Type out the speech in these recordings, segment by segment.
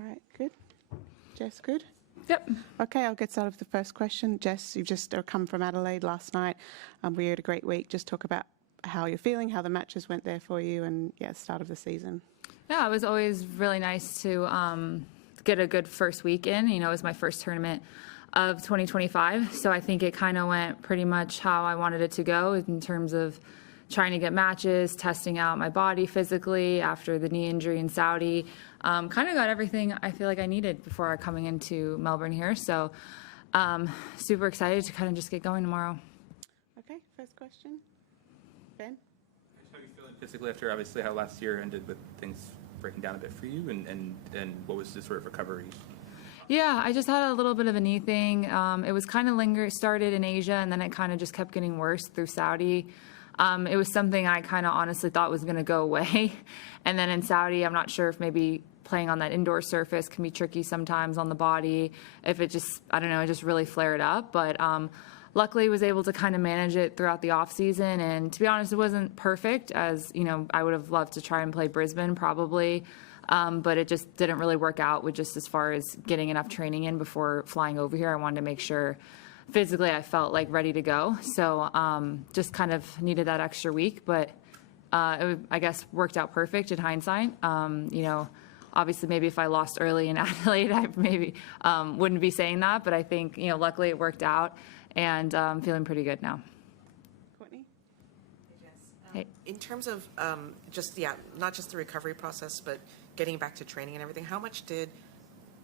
All right, good. Jess, good? Yep. Okay, I'll get started with the first question. Jess, you've just come from Adelaide last night. We had a great week. Just talk about how you're feeling, how the matches went there for you, and start of the season. Yeah, it was always really nice to get a good first week in. You know, it was my first tournament of 2025, so I think it kind of went pretty much how I wanted it to go in terms of trying to get matches, testing out my body physically after the knee injury in Saudi. Kind of got everything I feel like I needed before coming into Melbourne here. So super excited to kind of just get going tomorrow. Okay, first question. Ben? How are you feeling physically after obviously how last year ended with things breaking down a bit for you, and what was the sort of recovery? Yeah, I just had a little bit of a knee thing. It was kind of started in Asia, and then it kind of just kept getting worse through Saudi. It was something I kind of honestly thought was going to go away. And then in Saudi, I'm not sure if maybe playing on that indoor surface can be tricky sometimes on the body. If it just, I don't know, it just really flared up. But luckily was able to kind of manage it throughout the off season. And to be honest, it wasn't perfect, as, you know, I would have loved to try and play Brisbane probably. But it just didn't really work out with just as far as getting enough training in before flying over here. I wanted to make sure physically I felt like ready to go. So just kind of needed that extra week, but I guess worked out perfect in hindsight. You know, obviously maybe if I lost early in Adelaide, I maybe wouldn't be saying that, but I think, you know, luckily it worked out, and feeling pretty good now. Courtney? Hey. In terms of not just the recovery process, but getting back to training and everything, how much did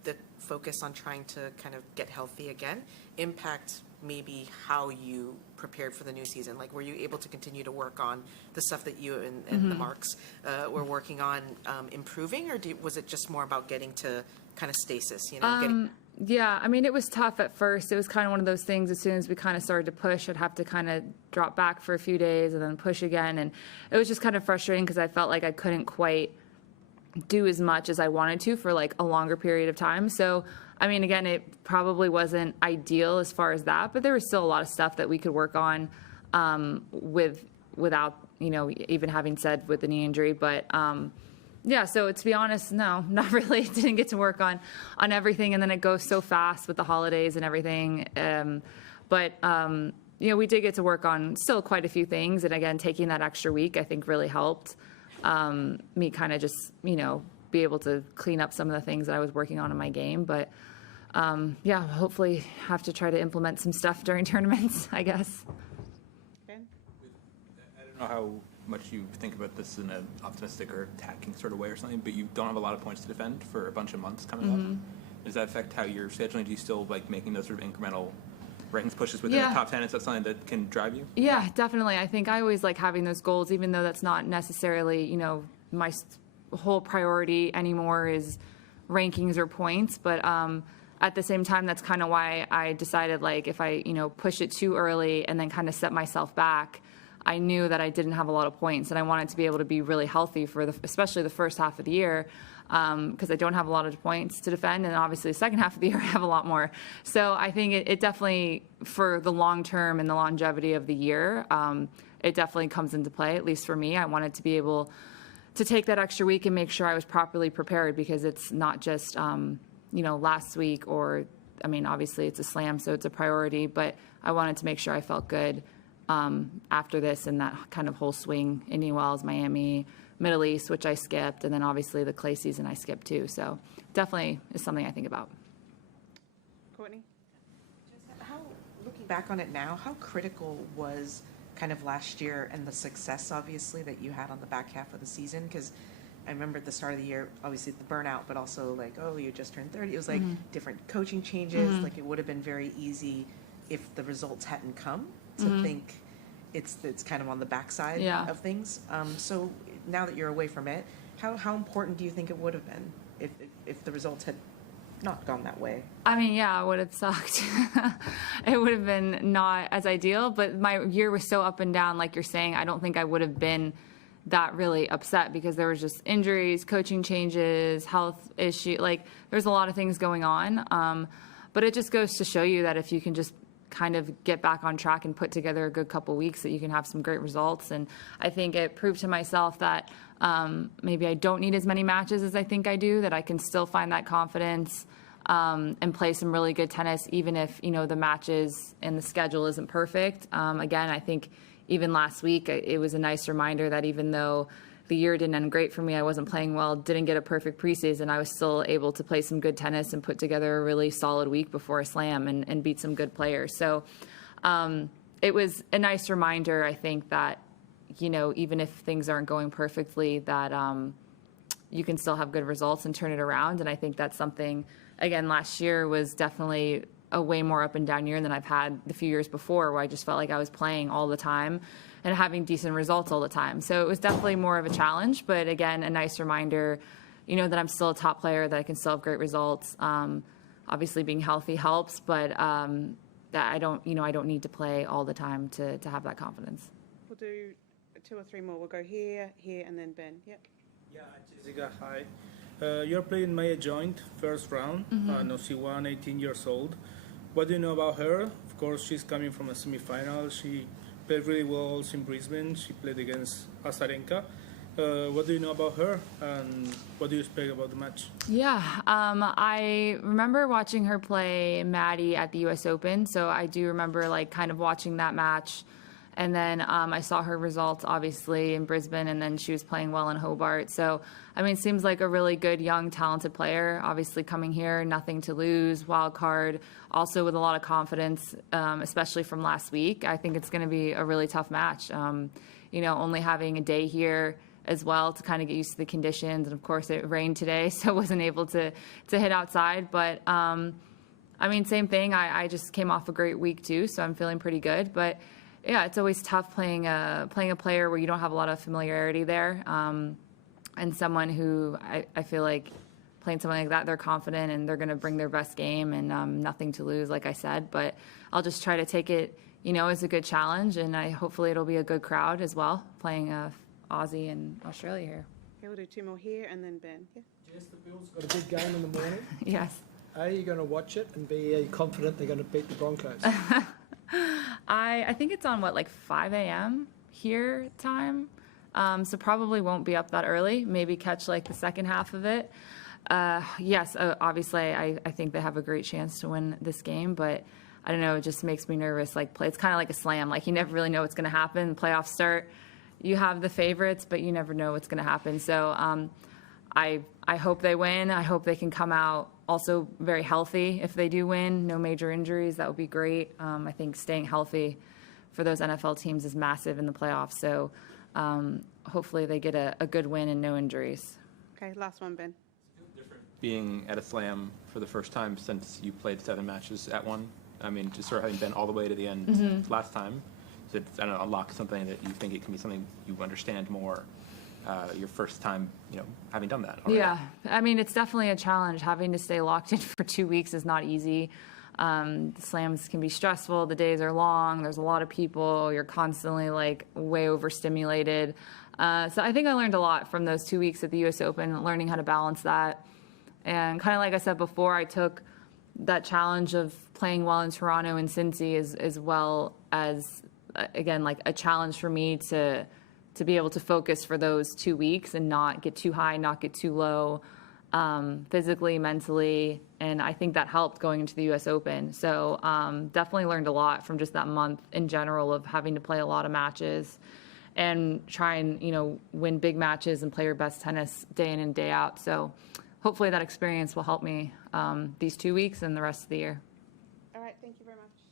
the focus on trying to kind of get healthy again impact maybe how you prepared for the new season? Like, were you able to continue to work on the stuff that you and the Marks were working on improving, or was it just more about getting to kind of stasis, you know? Yeah, I mean, it was tough at first. It was kind of one of those things, as soon as we kind of started to push, I'd have to kind of drop back for a few days and then push again. And it was just kind of frustrating because I felt like I couldn't quite do as much as I wanted to for like a longer period of time. So, I mean, again, it probably wasn't ideal as far as that, but there was still a lot of stuff that we could work on without, you know, even having said with the knee injury. But yeah, so to be honest, no, not really. Didn't get to work on everything, and then it goes so fast with the holidays and everything. But you know, we did get to work on still quite a few things, and again, taking that extra week I think really helped me kind of just, you know, be able to clean up some of the things that I was working on in my game. But yeah, hopefully have to try to implement some stuff during tournaments, I guess. Ben? I don't know how much you think about this in an optimistic or attacking sort of way or something, but you don't have a lot of points to defend for a bunch of months coming up. Does that affect how you're scheduling? Do you still like making those sort of incremental rankings pushes within the top 10? Is that something that can drive you? Yeah, definitely. I think I always like having those goals, even though that's not necessarily, you know, my whole priority anymore is rankings or points. But at the same time, that's kind of why I decided, like, if I, you know, push it too early and then kind of set myself back, I knew that I didn't have a lot of points, and I wanted to be able to be really healthy for especially the first half of the year, because I don't have a lot of points to defend, and obviously the second half of the year I have a lot more. So I think it definitely, for the long term and the longevity of the year, it definitely comes into play, at least for me. I wanted to be able to take that extra week and make sure I was properly prepared, because it's not just, you know, last week, or, I mean, obviously it's a slam, so it's a priority, but I wanted to make sure I felt good after this and that kind of whole swing, Indian Wells, Miami, Middle East, which I skipped, and then obviously the clay season I skipped too. So definitely is something I think about. Courtney? How, looking back on it now, how critical was kind of last year and the success, obviously, that you had on the back half of the season? Because I remember at the start of the year, obviously the burnout, but also like, oh, you just turned 30. It was like different coaching changes. Like, it would have been very easy if the results hadn't come to think it's kind of on the backside of things. So now that you're away from it, how important do you think it would have been if the results had not gone that way? I mean, yeah, it would have sucked. It would have been not as ideal, but my year was so up and down, like you're saying. I don't think I would have been that really upset, because there was just injuries, coaching changes, health issue, like there's a lot of things going on. But it just goes to show you that if you can just kind of get back on track and put together a good couple weeks that you can have some great results. And I think it proved to myself that maybe I don't need as many matches as I think I do, that I can still find that confidence and play some really good tennis, even if, the matches and the schedule isn't perfect. Again, I think even last week, it was a nice reminder that even though the year didn't end great for me, I wasn't playing well, didn't get a perfect preseason, I was still able to play some good tennis and put together a really solid week before a slam and beat some good players. So it was a nice reminder, I think, that, even if things aren't going perfectly, that you can still have good results and turn it around. And I think that's something, again, last year was definitely a way more up and down year than I've had the few years before, where I just felt like I was playing all the time and having decent results all the time. So it was definitely more of a challenge, but again, a nice reminder, that I'm still a top player, that I can still have great results. Obviously being healthy helps, but that I don't need to play all the time to have that confidence. We'll do 2 or 3 more. We'll go here, and then Ben. Yep. Yeah, Jessica, hi. You're playing Maya Joint, first round. No, she won, 18 years old. What do you know about her? Of course, she's coming from a semifinal. She played really well also in Brisbane. She played against Azarenka. What do you know about her, and what do you expect about the match? Yeah, I remember watching her play Maddie at the U.S. Open, so I do remember kind of watching that match. And then I saw her results, obviously, in Brisbane, and then she was playing well in Hobart. So, it seems like a really good, young, talented player. Obviously, coming here, nothing to lose, wild card, also with a lot of confidence, especially from last week. I think it's going to be a really tough match. Only having a day here as well to kind of get used to the conditions. And, of course, it rained today, so I wasn't able to hit outside. But, same thing. I just came off a great week, too, so I'm feeling pretty good. But yeah, it's always tough playing a player where you don't have a lot of familiarity there, and someone who I feel like playing someone like that, they're confident and they're going to bring their best game and nothing to lose, like I said. But I'll just try to take it, as a good challenge, and hopefully it'll be a good crowd as well, playing Aussie and Australia here. Okay, we'll do 2 more here, and then Ben. Yeah. Jess, the Bills got a big game in the morning. Yes. Are you going to watch it, and be confident they're going to beat the Broncos? I think it's on 5 a.m. here time, so probably won't be up that early. Maybe catch the second half of it. Yes, obviously I think they have a great chance to win this game, but I don't know, it just makes me nervous. It's kind of like a slam. You never really know what's going to happen. Playoffs start, you have the favorites, but you never know what's going to happen. So I hope they win. I hope they can come out also very healthy if they do win. No major injuries. That would be great. I think staying healthy for those NFL teams is massive in the playoffs. So hopefully they get a good win and no injuries. Okay, last one, Ben. Being at a slam for the first time since you played 7 matches at one. Just sort of having been all the way to the end last time. So it's, unlock something that you think it can be something you understand more. Your first time, having done that already. Yeah, it's definitely a challenge. Having to stay locked in for 2 weeks is not easy. The slams can be stressful. The days are long. There's a lot of people. You're constantly way overstimulated. So I think I learned a lot from those 2 weeks at the U.S. Open, learning how to balance that. And kind of like I said before, I took that challenge of playing well in Toronto and Cincy as well as, again, a challenge for me to be able to focus for those 2 weeks and not get too high, not get too low, physically, mentally. And I think that helped going into the U.S. Open. So definitely learned a lot from just that month in general of having to play a lot of matches and try and, win big matches and play your best tennis day in and day out. So hopefully that experience will help me these 2 weeks and the rest of the year. All right, thank you very much.